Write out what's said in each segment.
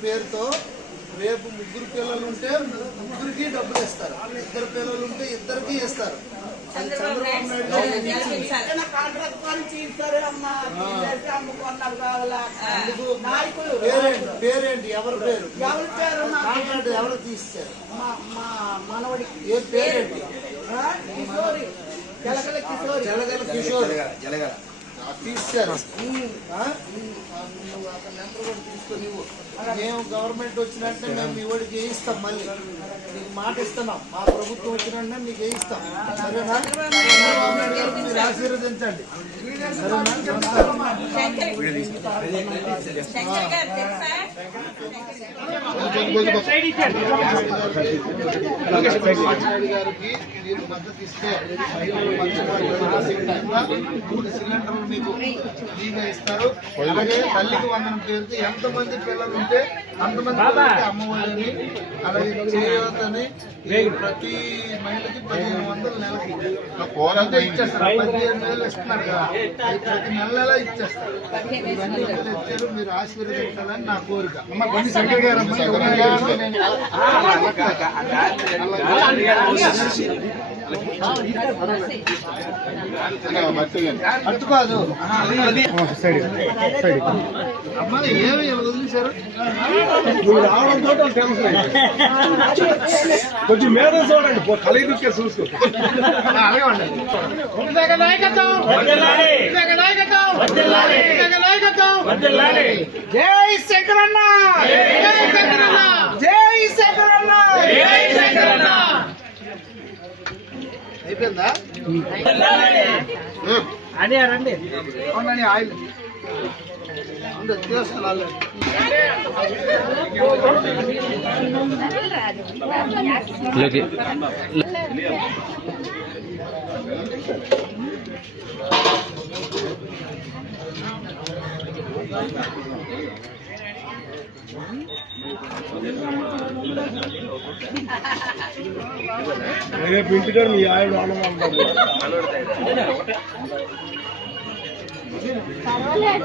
పేరుతో రేపు ముగ్గురు పిల్లలు ఉంటే ముగ్గురికి డబ్బులు ఇస్తారు ఇద్దరు పిల్లలు ఉంటే ఇద్దరికి ఇస్తారు పేరేంటి? ఎవరి పేరు? ఎవరి పేరు? నాకు కాంట్రాక్ట్ ఎవరు తీస్తారు మా మా మనవడికి ఏ పేరేంటి? జలగల కిషోరి. జలగల కిషోర్. జలగల. మేము గవర్నమెంట్ వచ్చినట్టే మేము మీ వాడికి వేయిస్తాం మళ్ళీ నీకు మాట ఇస్తున్నాం మా ప్రభుత్వం వచ్చినట్టే నీకు వేయిస్తాం సరేనా చంద్రబాబు నాయుడు గారిని మీరు ఆశీర్వదించండి గారికి మీరు మద్దతు ఇస్తే మూడు సిలిండర్లు మీకు ఫ్రీగా ఇస్తారు అలాగే తల్లికి వందనం పేరుతో ఎంతమంది పిల్లలు ఉంటే అంతమంది అమ్మఒడిని అలాగే చేయవద్దని ప్రతి మహిళకి పదిహేను వందలు నెలకి అంతే ఇచ్చేస్తారు పదిహేను వేలు ఇస్తున్నారు కదా ప్రతి నెల నెల ఇచ్చేస్తారు ఇవన్నీ ఇచ్చారు మీరు ఆశీర్వదించాలని నా కోరిక శంకర్ గారు అట్టుకోదు ఏమి కొంచెం మేడం చూడండి కలయి దుక్కే చూసుకో అలాగే ఉండండి జై శంకరన్నా. అదే రండి అవునండి ఆయిల్ ఉంది, తీసుకెళ్ళాలి. రేపు ఇంటికాడ మీ ఆయుడు ఆనందం పర్వాలేదు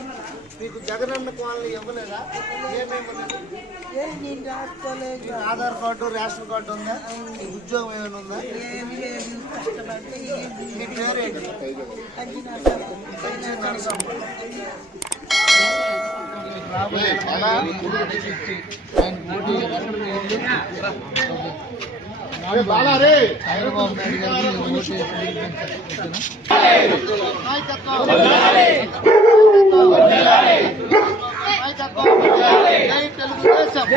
మీకు జగనన్న కాలనీ ఇవ్వలేదా? ఏమేమి రాసుకోలేదు. ఆధార్ కార్డు రేషన్ కార్డు ఉందా? ఉద్యోగం ఏమైనా ఉందా? మీ పేరేంటి? కంచి నరసమ్మ. కంచి నరసమ్మ. మీకు రాబోయే కళ, ఇచ్చి, ఆయన పోటీ చంద్రబాబు నాయుడు గారికి ఓటు నాయకత్వం. నాయకత్వం. తెలుగుదేశం